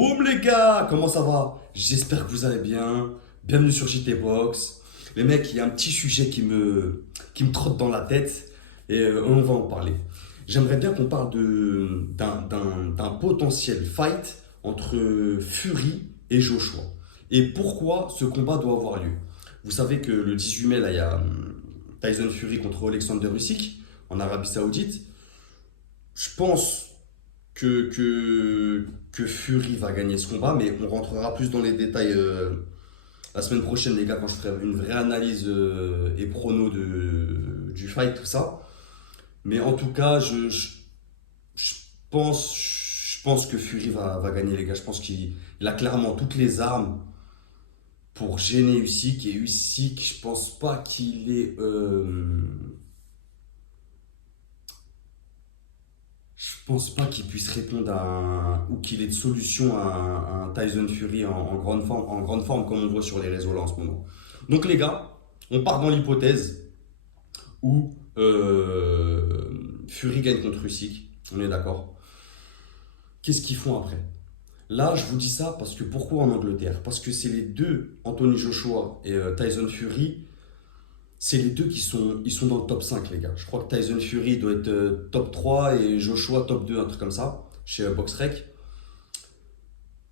Boum les gars, comment ça va? J'espère que vous allez bien. Bienvenue sur JT Box. Les mecs, il y a un petit sujet qui me trotte dans la tête et on va en parler. J'aimerais bien qu'on parle d'un potentiel fight entre Fury et Joshua. Et pourquoi ce combat doit avoir lieu. Vous savez que le 18 mai, là, il y a Tyson Fury contre Alexander Usyk en Arabie Saoudite. Je pense que Fury va gagner ce combat, mais on rentrera plus dans les détails la semaine prochaine, les gars, quand je ferai une vraie analyse et prono du fight, tout ça. Mais en tout cas, je pense que Fury va gagner, les gars. Je pense qu'il a clairement toutes les armes pour gêner Usyk. Et Usyk, je pense pas qu'il est. Je pense pas qu'il puisse répondre ou qu'il ait de solution à un Tyson Fury en grande forme comme on voit sur les réseaux là en ce moment. Donc les gars, on part dans l'hypothèse où Fury gagne contre Usyk. On est d'accord. Qu'est-ce qu'ils font après? Là, je vous dis ça parce que pourquoi en Angleterre? Parce que c'est les deux, Anthony Joshua et Tyson Fury, c'est les deux ils sont dans le top 5 les gars. Je crois que Tyson Fury doit être top 3 et Joshua top 2 un truc comme ça, chez BoxRec.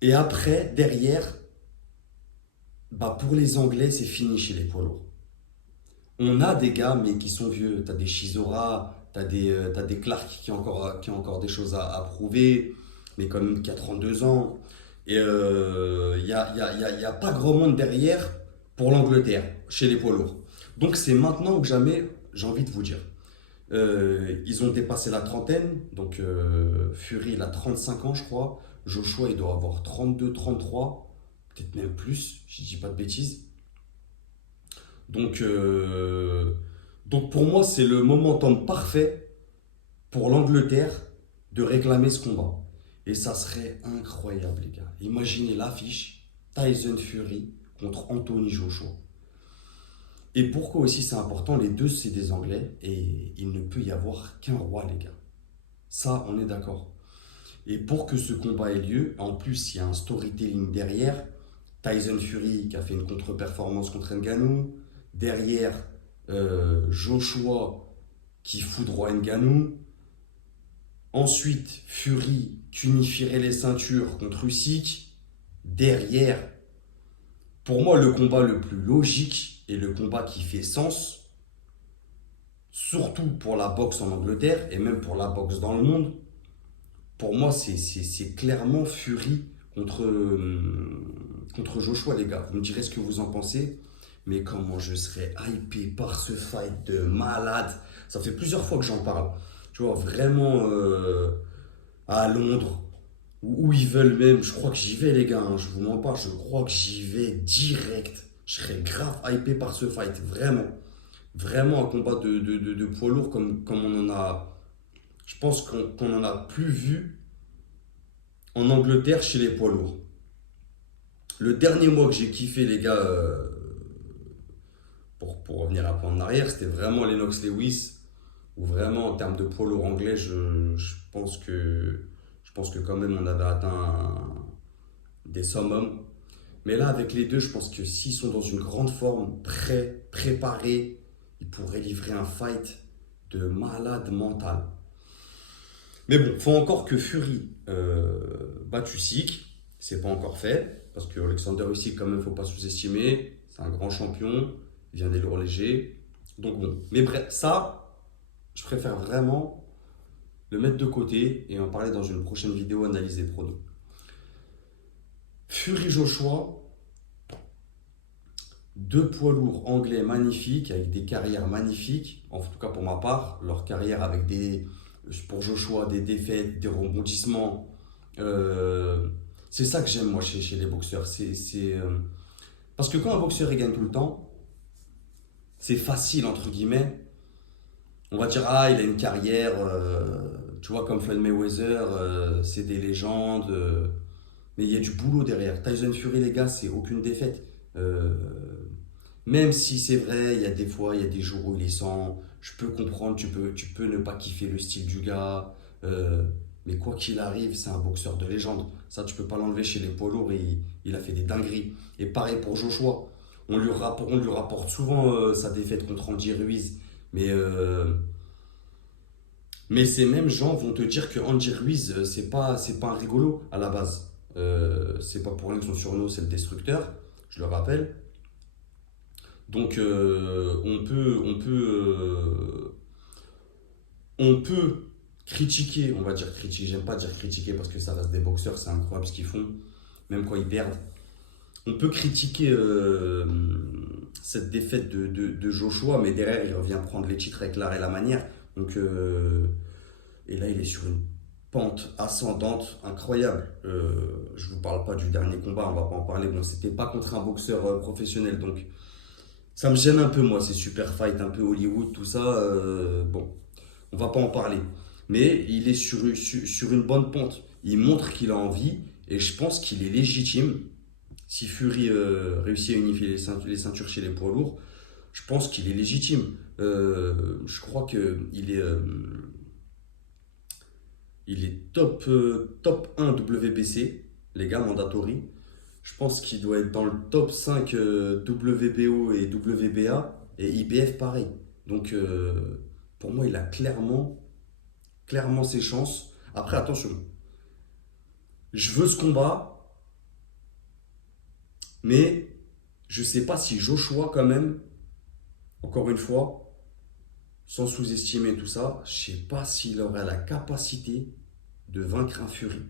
Et après, derrière, bah pour les Anglais, c'est fini chez les poids lourds. On a des gars, mais qui sont vieux. T'as des Chisora, t'as des Clark qui ont encore des choses à prouver, mais quand même qui a 32 ans. Et y a pas grand monde derrière pour l'Angleterre, chez les poids lourds. Donc c'est maintenant ou jamais, j'ai envie de vous dire. Ils ont dépassé la trentaine, donc Fury il a 35 ans je crois, Joshua il doit avoir 32, 33, peut-être même plus, je dis pas de bêtises. Donc, donc pour moi c'est le momentum parfait pour l'Angleterre de réclamer ce combat. Et ça serait incroyable les gars. Imaginez l'affiche Tyson Fury contre Anthony Joshua. Et pourquoi aussi c'est important, les deux c'est des Anglais et il ne peut y avoir qu'un roi les gars. Ça on est d'accord. Et pour que ce combat ait lieu, en plus il y a un storytelling derrière. Tyson Fury qui a fait une contre-performance contre Ngannou. Derrière Joshua qui foudroie Ngannou. Ensuite Fury qui unifierait les ceintures contre Usyk. Derrière, pour moi le combat le plus logique et le combat qui fait sens, surtout pour la boxe en Angleterre et même pour la boxe dans le monde, pour moi, c'est clairement Fury contre Joshua, les gars. Vous me direz ce que vous en pensez, mais comment je serais hypé par ce fight de malade. Ça fait plusieurs fois que j'en parle. Tu vois, vraiment à Londres, où ils veulent même. Je crois que j'y vais, les gars. Hein, je vous mens pas, je crois que j'y vais direct. Je serais grave hypé par ce fight, vraiment. Vraiment un combat de poids lourd comme on en a. Je pense qu'on en a plus vu en Angleterre chez les poids lourds. Le dernier mois que j'ai kiffé, les gars, pour revenir un peu en arrière, c'était vraiment Lennox Lewis, où vraiment en termes de poids lourd anglais, je pense que quand même on avait atteint des summums. Mais là, avec les deux, je pense que s'ils sont dans une grande forme, prêts, préparés, ils pourraient livrer un fight de malade mental. Mais bon, faut encore que Fury batte Usyk. C'est pas encore fait. Parce que Alexander Usyk, quand même, faut pas sous-estimer. C'est un grand champion. Il vient des lourds légers. Donc bon. Mais bref, ça, je préfère vraiment le mettre de côté et en parler dans une prochaine vidéo analysée prono. Fury Joshua, deux poids lourds anglais magnifiques, avec des carrières magnifiques. En tout cas pour ma part, leur carrière avec pour Joshua, des défaites, des rebondissements. C'est ça que j'aime moi chez les boxeurs. Parce que quand un boxeur il gagne tout le temps, c'est facile entre guillemets. On va dire ah il a une carrière, tu vois comme Floyd Mayweather, c'est des légendes. Mais il y a du boulot derrière. Tyson Fury les gars, c'est aucune défaite. Euh, Même si c'est vrai, il y a des fois, il y a des jours où il est sans. Je peux comprendre, tu peux ne pas kiffer le style du gars. Mais quoi qu'il arrive, c'est un boxeur de légende. Ça, tu peux pas l'enlever chez les poids lourds. Il a fait des dingueries. Et pareil pour Joshua. On lui rapporte souvent sa défaite contre Andy Ruiz. Mais, euh, mais ces mêmes gens vont te dire que Andy Ruiz, c'est pas un rigolo à la base. C'est pas pour rien que son surnom, c'est le destructeur. Je le rappelle. Donc, on peut critiquer, on va dire critiquer, j'aime pas dire critiquer parce que ça reste des boxeurs, c'est incroyable ce qu'ils font, même quand ils perdent. On peut critiquer cette défaite de Joshua, mais derrière il revient prendre les titres avec l'art et la manière. Donc, et là il est sur une pente ascendante incroyable. Je vous parle pas du dernier combat, on va pas en parler. Bon, c'était pas contre un boxeur professionnel, donc ça me gêne un peu moi, ces super fights un peu Hollywood, tout ça. Bon, on va pas en parler. Mais il est sur une bonne pente. Il montre qu'il a envie et je pense qu'il est légitime. Si Fury réussit à unifier les ceintures chez les poids lourds, je pense qu'il est légitime. Je crois il est top 1 WBC, les gars, mandatory. Je pense qu'il doit être dans le top 5 WBO et WBA et IBF pareil. Donc pour moi, il a clairement ses chances. Après, attention, je veux ce combat, mais je sais pas si Joshua, quand même, encore une fois, sans sous-estimer tout ça, je sais pas s'il aurait la capacité de vaincre un Fury.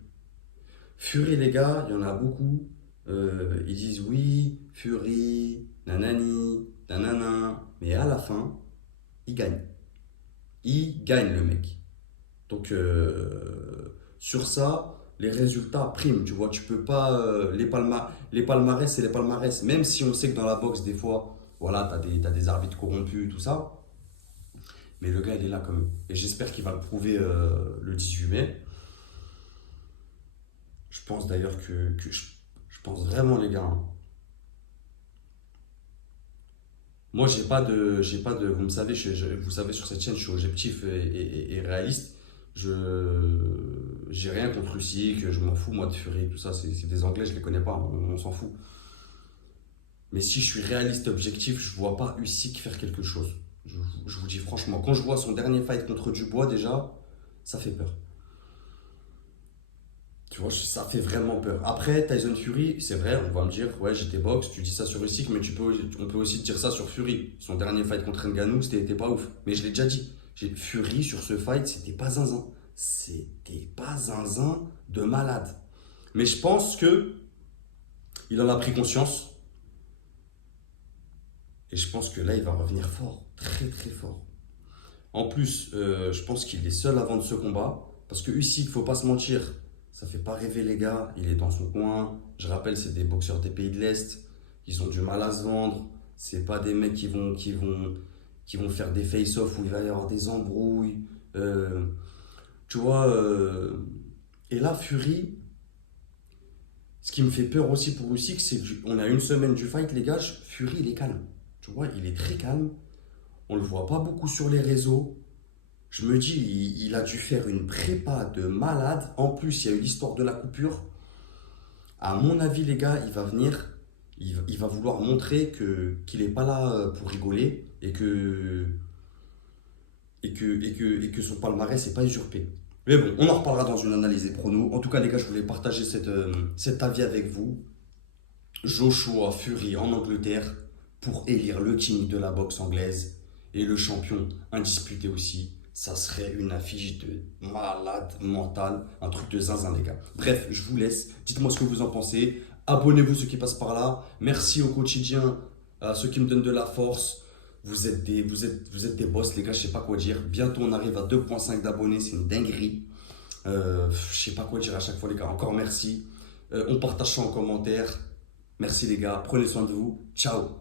Fury, les gars, il y en a beaucoup. Ils disent oui, Fury, nanani, nanana, mais à la fin, il gagne. Il gagne le mec. Donc sur ça, les résultats priment, tu vois, tu peux pas les palmarès, c'est les palmarès. Même si on sait que dans la boxe des fois, voilà, t'as des arbitres corrompus, tout ça, mais le gars il est là quand même. Et j'espère qu'il va le prouver le 18 mai. Je pense d'ailleurs je pense vraiment les gars, hein. Moi j'ai pas de, vous me savez, vous savez sur cette chaîne, je suis objectif et réaliste. Je j'ai rien contre Usyk, je m'en fous moi de Fury, tout ça, c'est des Anglais, je les connais pas, on s'en fout. Mais si je suis réaliste objectif, je vois pas Usyk faire quelque chose. Je vous dis franchement, quand je vois son dernier fight contre Dubois déjà, ça fait peur. Tu vois, ça fait vraiment peur. Après, Tyson Fury, c'est vrai, on va me dire, ouais, j'étais boxe, tu dis ça sur Usyk, mais on peut aussi dire ça sur Fury. Son dernier fight contre Ngannou, c'était pas ouf. Mais je l'ai déjà dit, Fury sur ce fight, c'était pas zinzin. C'était pas zinzin de malade. Mais je pense que il en a pris conscience et je pense que là, il va revenir fort, très très fort. En plus, je pense qu'il est seul à vendre ce combat. Parce que Usyk, faut pas se mentir, ça fait pas rêver les gars. Il est dans son coin. Je rappelle, c'est des boxeurs des pays de l'Est. Ils ont du mal à se vendre. C'est pas des mecs qui vont faire des face-off où il va y avoir des embrouilles. Euh, tu vois. Et là, Fury, ce qui me fait peur aussi pour Usyk, c'est qu'on a une semaine du fight, les gars. Fury, il est calme. Tu vois, il est très calme. On le voit pas beaucoup sur les réseaux. Je me dis, il a dû faire une prépa de malade. En plus, il y a eu l'histoire de la coupure. À mon avis, les gars, il va venir. Il va vouloir montrer qu'il n'est pas là pour rigoler et que son palmarès n'est pas usurpé. Mais bon, on en reparlera dans une analyse des pronos. En tout cas, les gars, je voulais partager cet avis avec vous. Joshua Fury en Angleterre pour élire le king de la boxe anglaise et le champion indisputé aussi. Ça serait une affiche de malade mental, un truc de zinzin les gars. Bref, je vous laisse. Dites-moi ce que vous en pensez. Abonnez-vous ceux qui passent par là. Merci au quotidien à ceux qui me donnent de la force. Vous êtes des boss les gars, je sais pas quoi dire. Bientôt on arrive à 2,5 d'abonnés, c'est une dinguerie. Je sais pas quoi dire à chaque fois les gars. Encore merci. On partage ça en commentaire. Merci les gars, prenez soin de vous. Ciao.